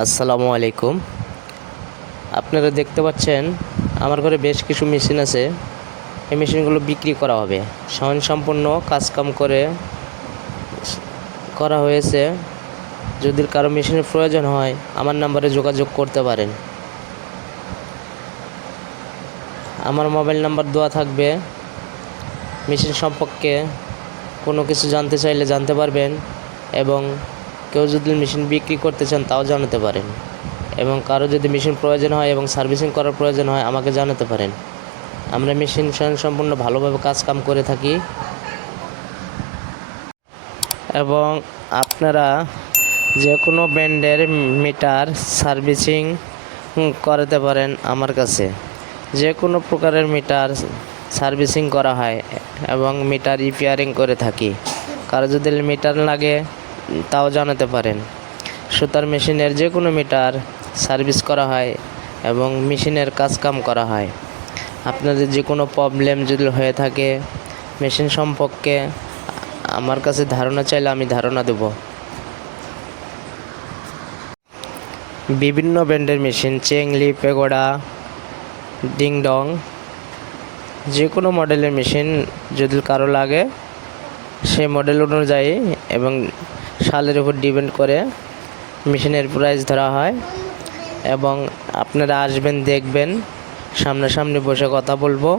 আসসালামু আলাইকুম। আপনারা দেখতে পাচ্ছেন আমার ঘরে বেশ কিছু মেশিন আছে। এই মেশিনগুলো বিক্রি করা হবে। স্বয়ংসম্পূর্ণ কাজকাম করা হয়েছে। যদি কারো মেশিনের প্রয়োজন হয় আমার নাম্বারে যোগাযোগ করতে পারেন। আমার মোবাইল নাম্বার দেওয়া থাকবে। মেশিন সম্পর্কে কোনো কিছু জানতে চাইলে জানতে পারবেন, এবং কেউ যদি মেশিন বিক্রি করতে চান তাও জানাতে পারেন, এবং কারো যদি মেশিন প্রয়োজন হয় এবং সার্ভিসিং করার প্রয়োজন হয় আমাকে জানাতে পারেন। আমরা মেশিন সম্পূর্ণ ভালোভাবে কাজকাম করে থাকি, এবং আপনারা যে কোনো ব্র্যান্ডের মিটার সার্ভিসিং করাতে পারেন আমার কাছে। যে কোনো প্রকারের মিটার সার্ভিসিং করা হয় এবং মিটার রিপেয়ারিং করে থাকি। কারো যদি মিটার লাগে তাও জানাতে পারেন। সুতার মেশিনের যে কোনো মিটার সার্ভিস করা হয় এবং মেশিনের কাজকাম করা হয়। আপনাদের যে কোনো প্রবলেম যদি হয়ে থাকে মেশিন সম্পর্কে আমার কাছে ধারণা চাইলে আমি ধারণা দেব। বিভিন্ন ব্র্যান্ডের মেশিন চেংলি, পেগোডা, ডিংডং, যে কোনো মডেলের মেশিন যদি কারো লাগে সেই মডেল অনুযায়ী এবং সালের উপর ডিপেন্ড করে মেশিনের প্রাইস ধরা হয়। এবং আপনারা আসবেন, দেখবেন, সামনাসামনি বসে কথা বলবো।